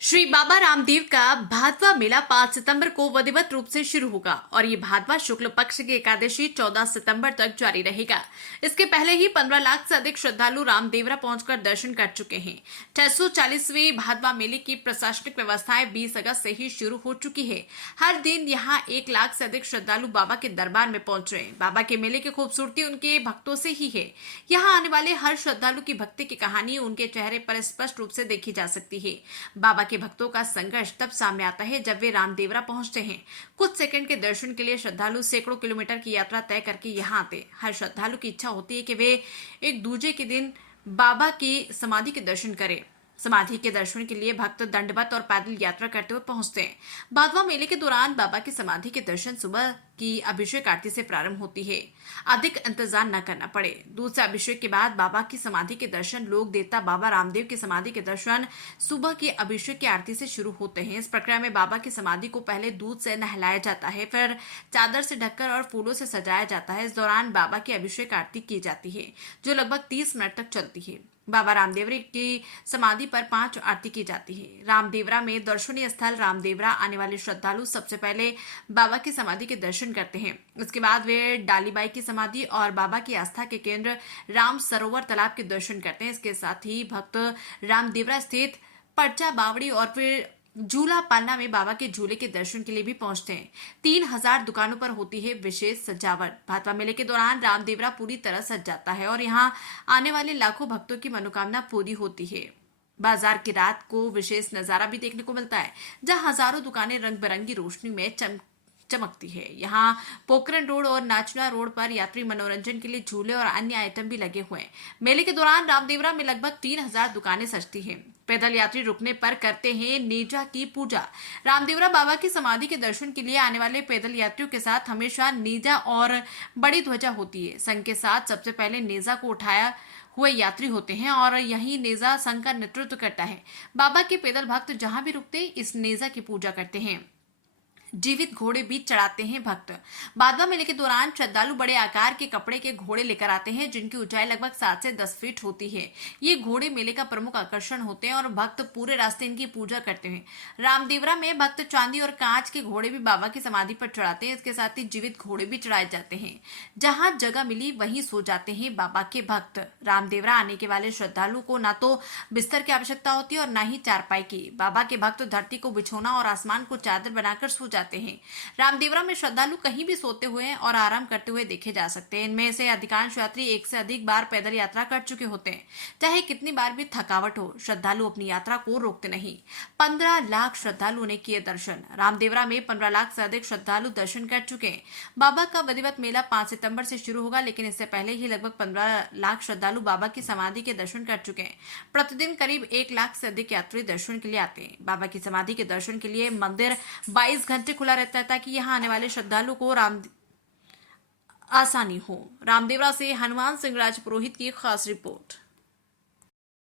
श्री बाबा रामदेव का भादवा मेला 5 सितंबर को विधिवत रूप से शुरू होगा और ये भादवा शुक्ल पक्ष की एकादशी 14 सितंबर तक जारी रहेगा। इसके पहले ही 15 लाख से अधिक श्रद्धालु रामदेवरा पहुंचकर दर्शन कर चुके हैं। 640वें भादवा मेले की प्रशासनिक व्यवस्थाएं 20 अगस्त से ही शुरू हो चुकी है। हर दिन यहां 1 लाख से अधिक श्रद्धालु बाबा के दरबार में पहुंच रहे हैं। बाबा के मेले की खूबसूरती उनके भक्तों से ही है। यहाँ आने वाले हर श्रद्धालु की भक्ति की कहानी उनके चेहरे पर स्पष्ट रूप से देखी जा सकती है। बाबा के भक्तों का संघर्ष तब सामने आता है जब वे रामदेवरा पहुंचते हैं। कुछ सेकंड के दर्शन के लिए श्रद्धालु सैकड़ों किलोमीटर की यात्रा तय करके यहाँ आते। हर श्रद्धालु की इच्छा होती है कि वे एक दूजे के दिन बाबा की समाधि के दर्शन करें। समाधि के दर्शन के लिए भक्त दंडवत और पैदल यात्रा करते हुए पहुंचते हैं। भादवा मेले के दौरान बाबा की समाधि के दर्शन सुबह की अभिषेक आरती से प्रारंभ होती है। अधिक इंतजार न करना पड़े। दूध से अभिषेक के बाद बाबा की समाधि के दर्शन लोक देवता बाबा रामदेव की समाधि के दर्शन सुबह की अभिषेक की आरती से शुरू होते हैं। इस प्रक्रिया में बाबा की समाधि को पहले दूध से नहलाया जाता है, फिर चादर से ढककर और फूलों से सजाया जाता है। इस दौरान बाबा की अभिषेक आरती की जाती है जो लगभग 30 मिनट तक चलती है। बाबा रामदेवरा की समाधि पर 5 आरती की जाती है। रामदेवरा में दर्शनीय स्थल रामदेवरा आने वाले श्रद्धालु सबसे पहले बाबा की समाधि के दर्शन करते हैं। इसके बाद वे डालीबाई की समाधि और बाबा की आस्था के केंद्र राम सरोवर तालाब के दर्शन करते हैं। इसके साथ ही भक्त रामदेवरा स्थित पर्चा बावड़ी और फिर झूला पालना में बाबा के झूले के दर्शन के लिए भी पहुंचते हैं। 3000 दुकानों पर होती है विशेष सजावट। भादवा मेले के दौरान रामदेवरा पूरी तरह सज जाता है और यहाँ आने वाले लाखों भक्तों की मनोकामना पूरी होती है। बाजार की रात को विशेष नजारा भी देखने को मिलता है, जहां हजारों दुकानें रंग बिरंगी रोशनी में चमकती है। यहाँ पोखरण रोड और नाचना रोड पर यात्री मनोरंजन के लिए झूले और अन्य आइटम भी लगे हुए हैं। मेले के दौरान रामदेवरा में लगभग 3000 दुकानें सजती हैं। पैदल यात्री रुकने पर करते हैं नेजा की पूजा। रामदेवरा बाबा की समाधि के दर्शन के लिए आने वाले पैदल यात्रियों के साथ हमेशा नेजा और बड़ी ध्वजा होती है। संघ के साथ सबसे पहले नेजा को उठाया हुए यात्री होते हैं और यही नेजा संघ का नेतृत्व करता है। बाबा के पैदल भक्त जहां भी रुकते इस नेजा की पूजा करते हैं। जीवित घोड़े भी चढ़ाते हैं भक्त। भादवा मेले के दौरान श्रद्धालु बड़े आकार के कपड़े के घोड़े लेकर आते हैं, जिनकी ऊंचाई लगभग 7 से 10 फीट होती है। ये घोड़े मेले का प्रमुख आकर्षण होते हैं और भक्त पूरे रास्ते इनकी पूजा करते हैं। रामदेवरा में भक्त चांदी और कांच के घोड़े भी बाबा की समाधि पर चढ़ाते हैं। इसके साथ ही जीवित घोड़े भी चढ़ाए जाते हैं। जहां जगह मिली वहीं सो जाते हैं बाबा के भक्त। रामदेवरा आने के वाले श्रद्धालु को ना तो बिस्तर की आवश्यकता होती है और ना ही चारपाई की। बाबा के भक्त धरती को बिछोना और आसमान को चादर बनाकर सो जाते हैं। रामदेवरा में श्रद्धालु कहीं भी सोते हुए और आराम करते हुए देखे जा सकते हैं। इनमें से अधिकांश यात्री एक से अधिक बार पैदल यात्रा कर चुके होते हैं। चाहे कितनी बार भी थकावट हो, श्रद्धालु अपनी यात्रा को रोकते नहीं। 15 लाख श्रद्धालुओं ने किए दर्शन। रामदेवरा में 15 लाख से अधिक श्रद्धालु दर्शन कर चुके हैं। बाबा का विधिवत मेला 5 सितंबर से शुरू होगा, लेकिन इससे पहले ही लगभग 15 लाख श्रद्धालु बाबा की समाधि के दर्शन कर चुके हैं। प्रतिदिन करीब 1 लाख से अधिक यात्री दर्शन के लिए आते हैं। बाबा की समाधि के दर्शन के लिए मंदिर 22 घंटे खुला रहता है ताकि यहां आने वाले श्रद्धालु को आसानी हो। रामदेवरा से हनुमान सिंह राजपुरोहित की खास रिपोर्ट।